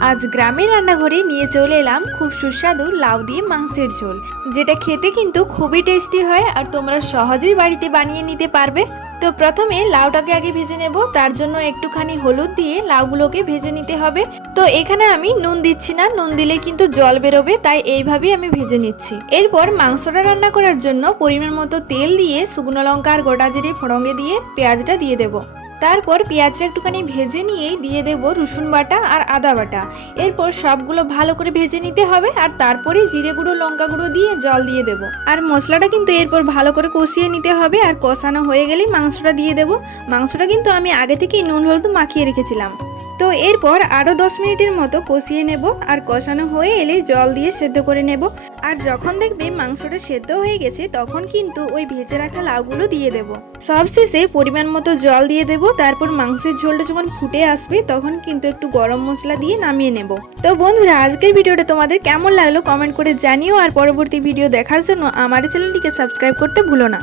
আজ গ্রামের রান্নাঘরে নিয়ে চলে এলাম খুব সুস্বাদু লাউ দিয়ে মাংসের ঝোল, যেটা খেতে কিন্তু খুবই টেস্টি হয় আর তোমরা সহজেই বাড়িতে বানিয়ে নিতে পারবে। তো প্রথমে লাউটাকে আগে ভেজে নেব, তার জন্য একটুখানি হলুদ দিয়ে লাউগুলোকে ভেজে নিতে হবে। তো এখানে আমি নুন দিচ্ছি না, নুন দিলে কিন্তু জল বেরোবে, তাই এইভাবেই আমি ভেজে নিচ্ছি। এরপর মাংসটা রান্না করার জন্য পরিমাণ মতো তেল দিয়ে শুকনো লঙ্কা আর গোটা জিরে ফোড়ঙ্গে দিয়ে পেঁয়াজটা দিয়ে দেবো। তারপর পেঁয়াজটা একটুখানি ভেজে নিয়েই দিয়ে দেব রসুন বাটা আর আদা বাটা। এরপর সবগুলো ভালো করে ভেজে নিতে হবে আর তারপরে জিরে গুঁড়ো লঙ্কা গুঁড়ো দিয়ে জল দিয়ে দেব। আর মশলাটা কিন্তু এরপর ভালো করে কষিয়ে নিতে হবে, আর কষানো হয়ে গেলেই মাংসটা দিয়ে দেব। মাংসটা কিন্তু আমি আগে থেকেই নুন হলুদ মাখিয়ে রেখেছিলাম। তো এরপর আরও 10 মিনিটের মতো কষিয়ে নেব, আর কষানো হয়ে এলে জল দিয়ে সেদ্ধ করে নেব। আর যখন দেখবে মাংসটা সেদ্ধ হয়ে গেছে তখন কিন্তু ওই ভেজে রাখা লাউগুলো দিয়ে দেব। সবশেষে পরিমাণ মতো জল দিয়ে দেব। তারপর মাংসের ঝোলটা যখন ফুটে আসবে তখন কিন্তু একটু গরম মশলা দিয়ে নামিয়ে নেব। তো বন্ধুরা, আজকের ভিডিওটা তোমাদের কেমন লাগলো কমেন্ট করে জানিও, আর পরবর্তী ভিডিও দেখার জন্য আমার চ্যানেলটিকে সাবস্ক্রাইব করতে ভুলো না।